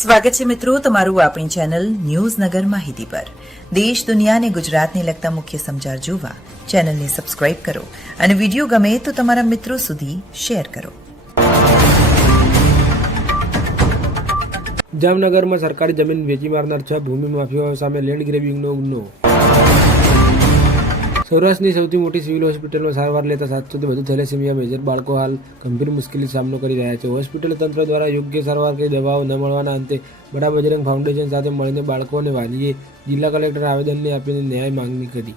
સ્વાગત છે મિત્રો તમારું આપણી ચેનલ ન્યૂઝ નગર માહિતી પર। દેશ દુનિયા અને ગુજરાતને લગતા મુખ્ય સમાચાર જોવા ચેનલને સબસ્ક્રાઇબ કરો અને વિડીયો ગમે તો તમારા મિત્રો સુધી શેર કરો। જામનગરમાં સરકારી જમીન વેચી મારનાર 6 ભૂમિ માફિયાઓ સામે લેન્ડ ગ્રેબિંગનો ગુનો। સૌરાષ્ટ્રની સૌથી મોટી સિવિલ હોસ્પિટલમાં સારવાર લેતા 700થી વધુ થેલેસેમિયા મેજર બાળકો હાલ ગંભીર મુશ્કેલીનો સામનો કરી રહ્યા છે। હોસ્પિટલ તંત્ર દ્વારા યોગ્ય સારવાર કે દવાઓ ન મળવાના અંતે બડા બજરંગ ફાઉન્ડેશન સાથે મળીને બાળકો અને વાલીએ જિલ્લા કલેક્ટર આવેદનને આપીને ન્યાય માંગણી કરી।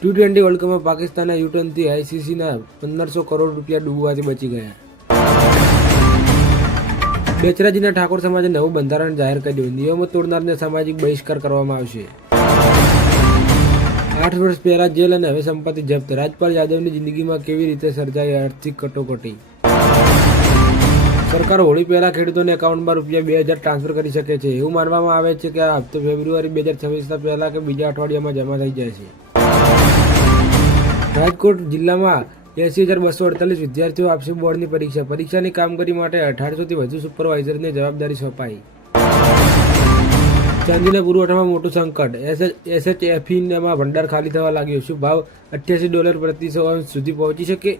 T20 વર્લ્ડ કપમાં પાકિસ્તાનના યુટર્નથી આઈસીસીના 1500 કરોડ રૂપિયા ડૂબવાથી બચી ગયા। બેચરાજીના ઠાકોર સમાજે નવું બંધારણ જાહેર કર્યું। નિયમો તોડનારને સામાજિક બહિષ્કાર કરવામાં આવશે। 8 વર્ષ પહેલા જેલ અને હવે સંપત્તિ જપ્ત। રાજપાલ યાદવની જિંદગીમાં કેવી રીતે સર્જાઈ આર્થિક કટોકટી। સરકાર હોળી પહેલા ખેડૂતોને એકાઉન્ટમાં ₹2000 ટ્રાન્સફર કરી શકે છે એવું માનવામાં આવે છે કે આ હપ્તો ફેબ્રુઆરી 2026 પહેલા કે બીજા અઠવાડિયામાં જમા થઈ જાય છે। રાજકોટ જિલ્લામાં 80,248 વિદ્યાર્થીઓ આપશે બોર્ડની પરીક્ષા। પરીક્ષાની કામગીરી માટે 1800થી વધુ સુપરવાઇઝરને જવાબદારી સોંપાઈ। ચાંદીના પુરવઠામાં મોટું સંકટ। SHFEમાં ભંડાર ખાલી થવા લાગ્યો। શું ભાવ $88 પ્રતિ ઓunce સુધી પહોંચી શકે?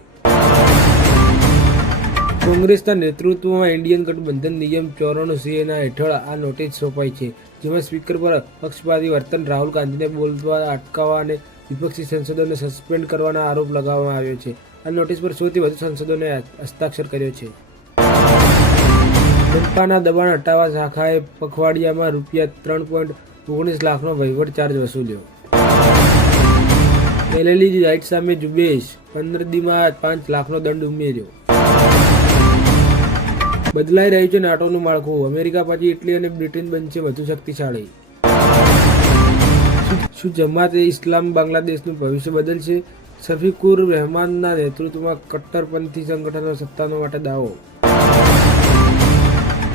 કોંગ્રેસના નેતૃત્વમાં ઇન્ડિયન ગઠબંધન નિયમ 94C હેઠળ આ નોટિસ સોંપાઈ છે, જેમાં સ્પીકર પર પક્ષપાતી વર્તન, રાહુલ ગાંધીને બોલવા અટકાવવા અને વિપક્ષી સાંસદોને સસ્પેન્ડ કરવાના આરોપ લગાવવામાં આવ્યો છે। આ નોટિસ પર 100થી વધુ સાંસદોને હસ્તાક્ષર કર્યો છે। જનતાના દબાણ હટાવવા શાખાએ પખવાડિયામાં ₹3.19 લાખનો વહીવટ ચાર્જ વસૂલ્યો। એલએલઈ રાઇટ સામે ઝુંબેશ, 15 દીમાં 5 લાખનો દંડ ઉમેર્યો। બદલાઈ રહ્યું છે નાટોનું માળખું। અમેરિકા પછી ઇટલી અને બ્રિટન બનશે વધુ શક્તિશાળી। શું જમાત એ ઇસ્લામ બાંગ્લાદેશનું ભવિષ્ય બદલશે? શફીકુર રહેમાનના નેતૃત્વમાં કટ્ટરપંથી સંગઠનો સત્તાનો માટે દાવો।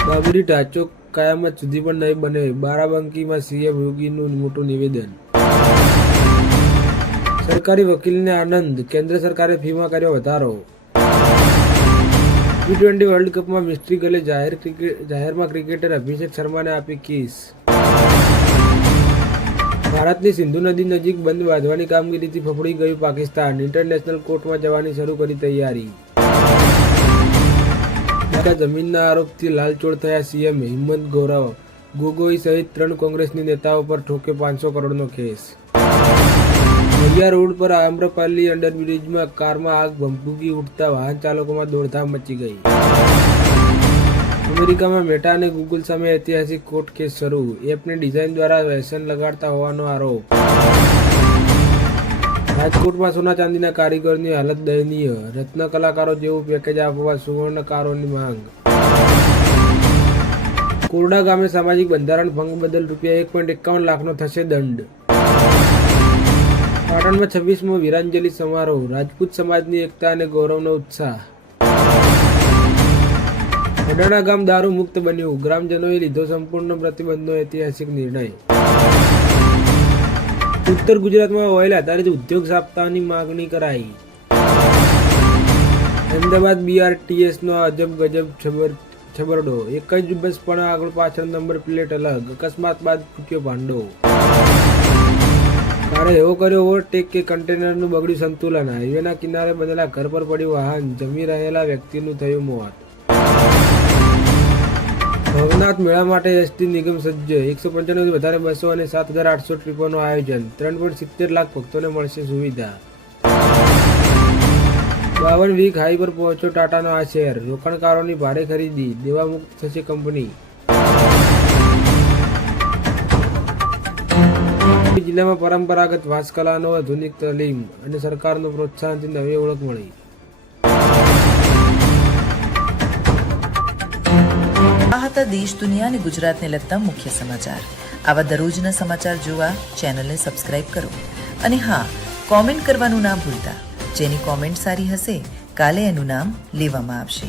બાબરી ઢાંચો કયામત સુધી પણ નહીં બને, બારાબંકીમાં સીએમ યોગીનું મોટું નિવેદન। સરકારી વકીલને આનંદ, કેન્દ્ર સરકારે ફીમાં કર્યો વધારો। T20 વર્લ્ડ કપમાં મિસ્ટ્રી ગલે જાહેરમાં ક્રિકેટર અભિષેક શર્માને આપી કિસ। ભારતની સિંધુ નદી નજીક બંધ બાંધવાની કામગીરીથી ફફડી ગયું પાકિસ્તાન। ઇન્ટરનેશનલ કોર્ટમાં જવાની શરૂ કરી તૈયારી। જમીનના આરોપથી લાલચોળ થયા સીએમ હિંમત ગોગોઈ સહિત 3 કોંગ્રેસની નેતાઓ પર ઠોકે 500 કરોડનો કેસ। હૈયા રોડ પર આમ્રપાલી અંડરબ્રિજમાં કારમાં આગ ભભૂકી ઉઠતા વાહન ચાલકોમાં દોડધામ મચી ગઈ। અમેરિકામાં મેટા અને ગૂગલ સામે ઐતિહાસિક કોર્ટ કેસ શરૂ। એપની ડિઝાઇન દ્વારા વ્યસન લગાડતા હોવાનો આરોપ। રાજકોટમાં સોના ચાંદીના કારીગરની હાલત દયનીય। રત્ન કલાકારો જેવું પેકેજ આપવા સુવર્ણકારોની માંગ। કોરડા ગામે સામાજિક બંધારણ ભંગ બદલ ₹1.51 લાખનો થશે દંડ। પાટણમાં 26મો વીરાંજલિ સમારોહ। રાજપૂત સમાજની એકતા અને ગૌરવનો ઉત્સાહ। વડાણા ગામ દારૂ મુક્ત બન્યું। ગ્રામજનોએ લીધો સંપૂર્ણ પ્રતિબંધનો ઐતિહાસિક નિર્ણય। ઉત્તર ગુજરાતમાં ઓઇલ આધારિત ઉદ્યોગ સ્થાપવાની માંગણી કરાઈ। અમદાવાદ BRTSનો અજબ ગજબ છબરડો। એક જ બસ પણ આગળ પાછળ નંબર પ્લેટ અલગ। અકસ્માત બાદ ફૂટ્યો ભાંડો। કારે એવો કર્યો ઓવરટેક કે કન્ટેનરનું બગડ્યું સંતુલન। હાઈવેના કિનારે બનેલા ઘર પર પડ્યું વાહન, જમી રહેલા વ્યક્તિનું થયું મોત। ભવનાથ મેળા માટે એસટી નિગમ સજ્જ। 195થી વધારે બસો અને 7,800 ટ્રીપોનું આયોજન। 3.70 લાખ ભક્તોને મળશે સુવિધા। 52 વીક હાઈ પર પહોંચ્યો ટાટાનો આ શેર। રોકાણકારોની ભારે ખરીદી, દેવામુક્ત થશે કંપની। જિલ્લામાં પરંપરાગત વાંસકલાનો આધુનિક તાલીમ અને સરકારનું પ્રોત્સાહનથી નવી ઓળખ મળી। આ હતા દેશ દુનિયા અને ગુજરાતને લગતા મુખ્ય સમાચાર। આવા દરરોજના સમાચાર જોવા ચેનલને સબસ્ક્રાઇબ કરો અને હા, કોમેન્ટ કરવાનું ના ભૂલતા। જેની કોમેન્ટ સારી હશે કાલે એનું નામ લેવામાં આવશે।